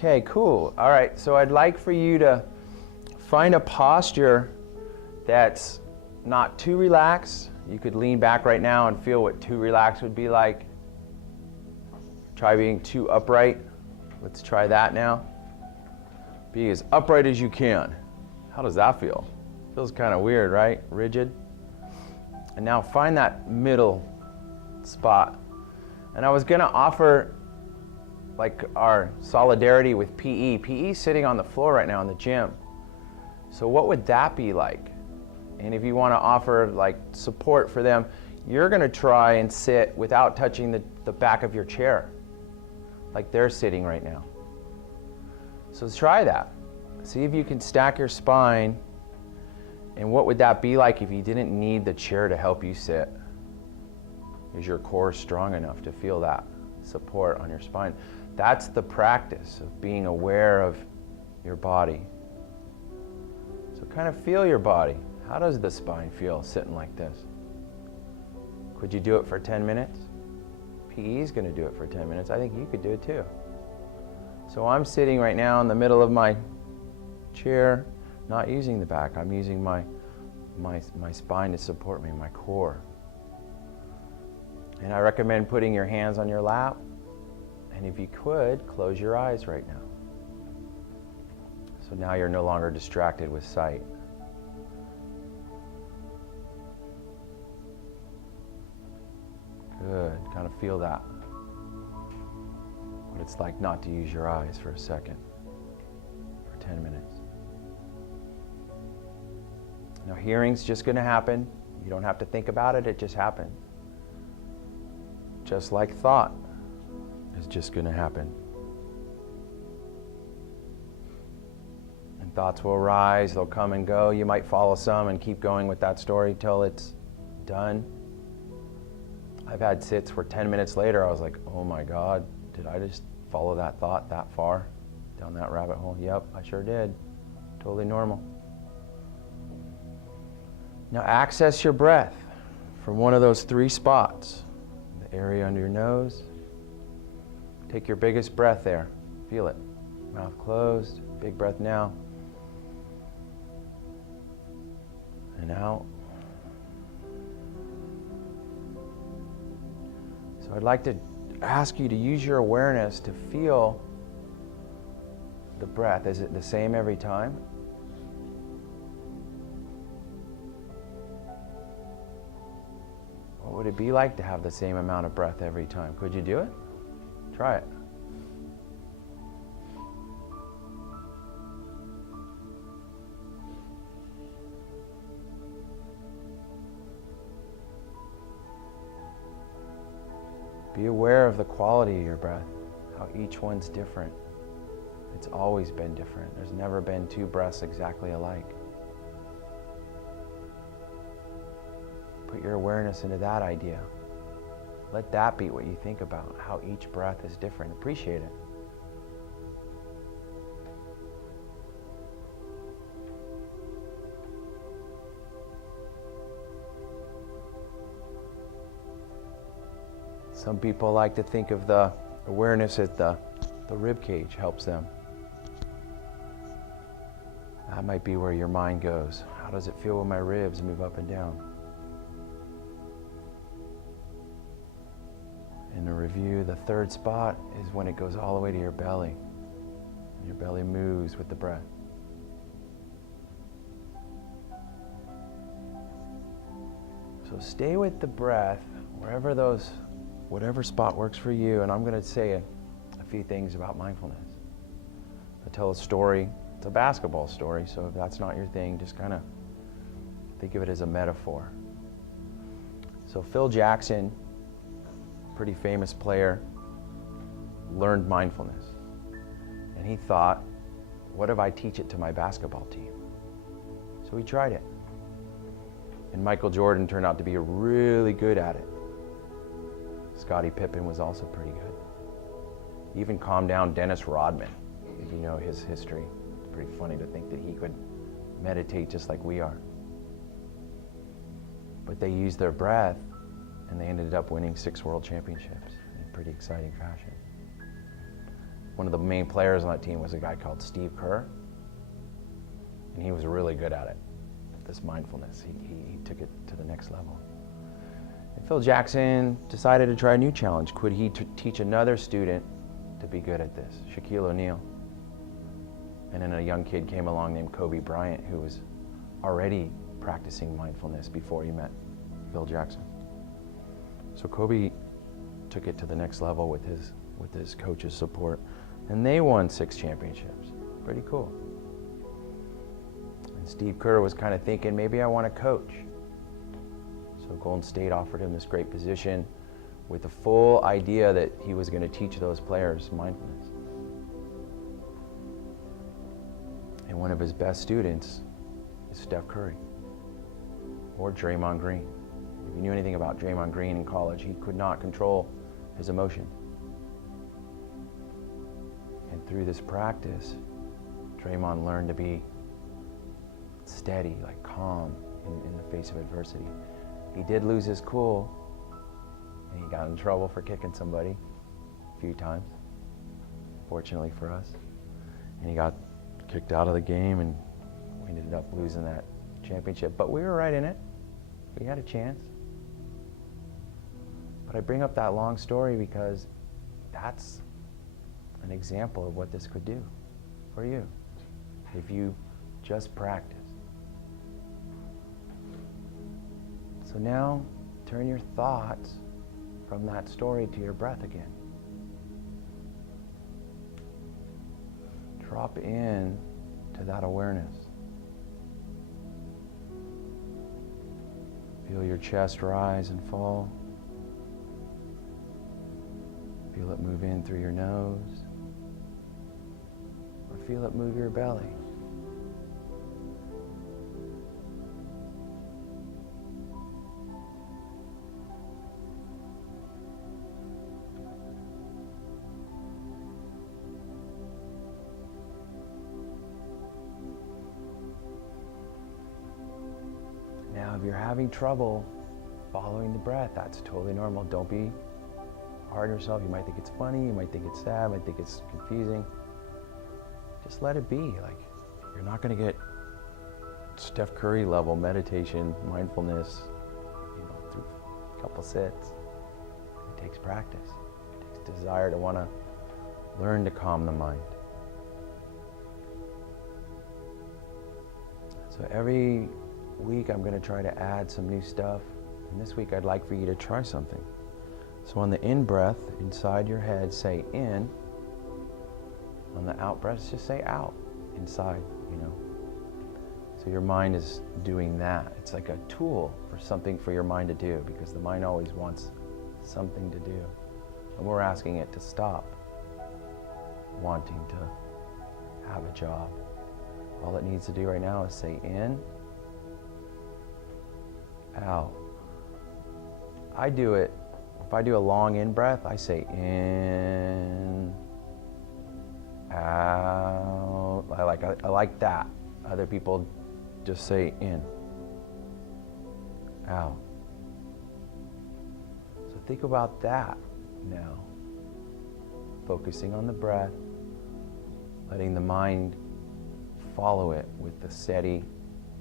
Okay, cool. All right, so I'd like for you to find a posture that's not too relaxed. You could lean back right now and feel what too relaxed would be like. Try being too upright. Let's try that now. Be as upright as you can. How does that feel? Feels kind of weird, right? Rigid. And now find that middle spot. And I was gonna offer like our solidarity with PE. PE's sitting on the floor right now in the gym. So what would that be like? And if you want to offer like support for them, you're going to try and sit without touching the back of your chair, like they're sitting right now. So try that. See if you can stack your spine, and what would that be like if you didn't need the chair to help you sit? Is your core strong enough to feel that support on your spine? That's the practice of being aware of your body. So kind of feel your body. How does the spine feel sitting like this? Could you do it for 10 minutes? PE's going to do it for 10 minutes. I think you could do it too. So I'm sitting right now in the middle of my chair, not using the back. I'm using my spine to support me, my core. And I recommend putting your hands on your lap. And if you could, close your eyes right now. So now you're no longer distracted with sight. Good, kind of feel that. What it's like not to use your eyes for a second, for 10 minutes. Now hearing's just gonna happen. You don't have to think about it, it just happens. Just like thought is just gonna happen. And thoughts will arise, they'll come and go. You might follow some and keep going with that story till it's done. I've had sits where 10 minutes later I was like, oh my God, did I just follow that thought that far down that rabbit hole? Yep, I sure did. Totally normal. Now access your breath from one of those 3 spots. The area under your nose. Take your biggest breath there. Feel it. Mouth closed. Big breath now. And out. So I'd like to ask you to use your awareness to feel the breath. Is it the same every time? What would it be like to have the same amount of breath every time? Could you do it? Try it. Be aware of the quality of your breath, how each one's different. It's always been different. There's never been 2 breaths exactly alike. Put your awareness into that idea. Let that be what you think about, how each breath is different. Appreciate it. Some people like to think of the awareness at the rib cage helps them. That might be where your mind goes. How does it feel when my ribs move up and down? In the review, the 3rd spot is when it goes all the way to your belly. Your belly moves with the breath. So stay with the breath, whatever spot works for you. And I'm going to say a few things about mindfulness. I tell a story. It's a basketball story, so if that's not your thing, just kind of think of it as a metaphor. So Phil Jackson, pretty famous player, learned mindfulness. And he thought, what if I teach it to my basketball team? So he tried it. And Michael Jordan turned out to be really good at it. Scottie Pippen was also pretty good. He even calmed down Dennis Rodman, if you know his history. It's pretty funny to think that he could meditate just like we are. But they used their breath, and they ended up winning 6 world championships in pretty exciting fashion. one of the main players on that team was a guy called Steve Kerr, and he was really good at it, this mindfulness. He took it to the next level. And Phil Jackson decided to try a new challenge. Could he teach another student to be good at this? Shaquille O'Neal. And then a young kid came along named Kobe Bryant, who was already practicing mindfulness before he met Phil Jackson. So Kobe took it to the next level with his coach's support, and they won 6 championships. Pretty cool. And Steve Kerr was kind of thinking, maybe I want to coach. So Golden State offered him this great position with the full idea that he was going to teach those players mindfulness. And one of his best students is Steph Curry or Draymond Green. If you knew anything about Draymond Green in college, he could not control his emotion. And through this practice, Draymond learned to be steady, like calm in the face of adversity. He did lose his cool, and he got in trouble for kicking somebody a few times, fortunately for us. And he got kicked out of the game, and we ended up losing that championship. But we were right in it. We had a chance. But I bring up that long story because that's an example of what this could do for you if you just practice. So now turn your thoughts from that story to your breath again. Drop in to that awareness. Feel your chest rise and fall. Feel it move in through your nose. Or feel it move your belly. Now, if you're having trouble following the breath, that's totally normal. Don't be hard on yourself. You might think it's funny, you might think it's sad, you might think it's confusing. Just let it be. Like, you're not going to get Steph Curry level meditation, mindfulness, through a couple sits. It takes practice. It takes desire to want to learn to calm the mind. So every week I'm going to try to add some new stuff. And this week I'd like for you to try something. So on the in breath, inside your head, say in. On the out breath, just say out, inside, So your mind is doing that. It's like a tool for something for your mind to do, because the mind always wants something to do. And we're asking it to stop wanting to have a job. All it needs to do right now is say in, out. I do it, if I do a long in breath, I say in, out. I like that. Other people just say in, out. So think about that now. Focusing on the breath, letting the mind follow it with the steady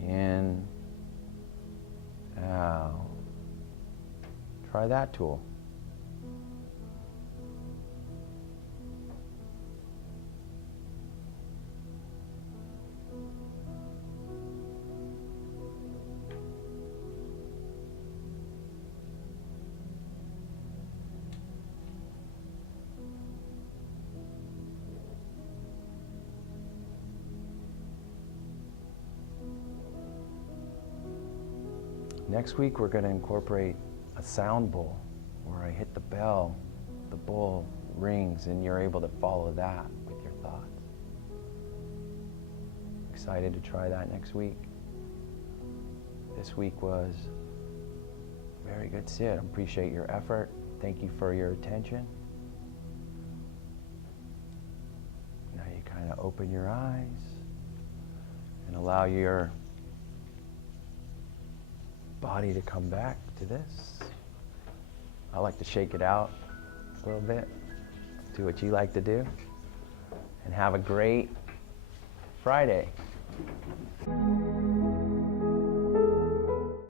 in, out. Try that tool. Next week we're going to incorporate a sound bowl where I hit the bell, the bowl rings, and you're able to follow that with your thoughts. Excited to try that next week. This week was a very good sit. I appreciate your effort. Thank you for your attention. Now you kind of open your eyes and allow your body to come back to this. I like to shake it out a little bit. Do what you like to do. and have a great Friday.